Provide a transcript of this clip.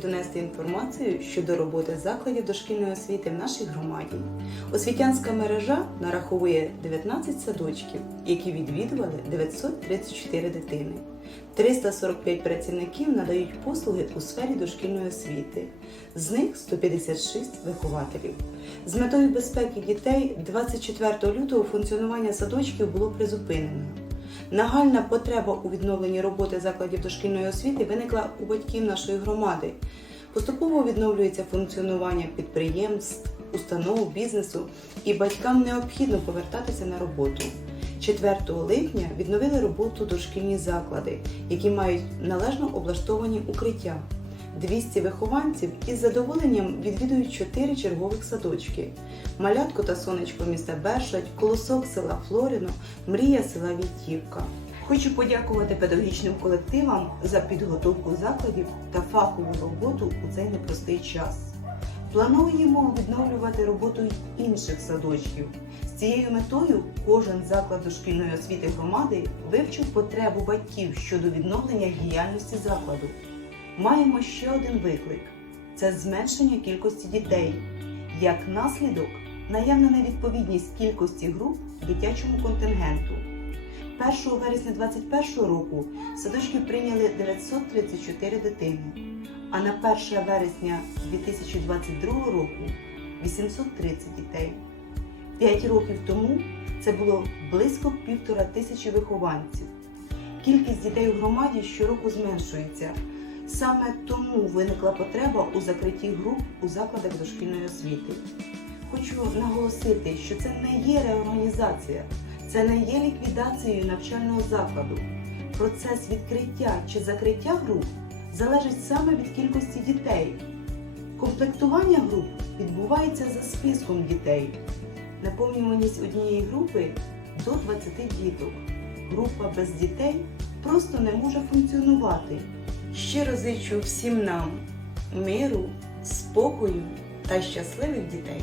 донести інформацію щодо роботи закладів дошкільної освіти в нашій громаді. Освітянська мережа нараховує 19 садочків, які відвідували 934 дитини. 345 працівників надають послуги у сфері дошкільної освіти, з них 156 вихователів. З метою безпеки дітей 24 лютого функціонування садочків було призупинено. Нагальна потреба у відновленні роботи закладів дошкільної освіти виникла у батьків нашої громади. Поступово відновлюється функціонування підприємств, установ, бізнесу, і батькам необхідно повертатися на роботу. 4 липня відновили роботу дошкільні заклади, які мають належно облаштовані укриття. 200 вихованців із задоволенням відвідують 4 чергових садочки: Малятко та сонечко міста Бершать, Колосок села Флорино, Мрія села Війтівка. Хочу подякувати педагогічним колективам за підготовку закладів та фахову роботу у цей непростий час. Плануємо відновлювати роботу інших садочків. З цією метою кожен заклад дошкільної освіти громади вивчив потребу батьків щодо відновлення діяльності закладу. Маємо ще один виклик це зменшення кількості дітей. Як наслідок, наявна невідповідність кількості груп дитячому контингенту. 1 вересня 2021 року садочки прийняли 934 дитини, а на 1 вересня 2022 року 830 дітей. П'ять років тому це було близько півтора тисячі вихованців. Кількість дітей у громаді щороку зменшується. Саме тому виникла потреба у закритті груп у закладах дошкільної освіти. Хочу наголосити, що це не є реорганізація, це не є ліквідацією навчального закладу. Процес відкриття чи закриття груп залежить саме від кількості дітей. Комплектування груп відбувається за списком дітей. Наповнюваність однієї групи до 20 діток. Група без дітей просто не може функціонувати. Щиро зичу всім нам миру, спокою та щасливих дітей.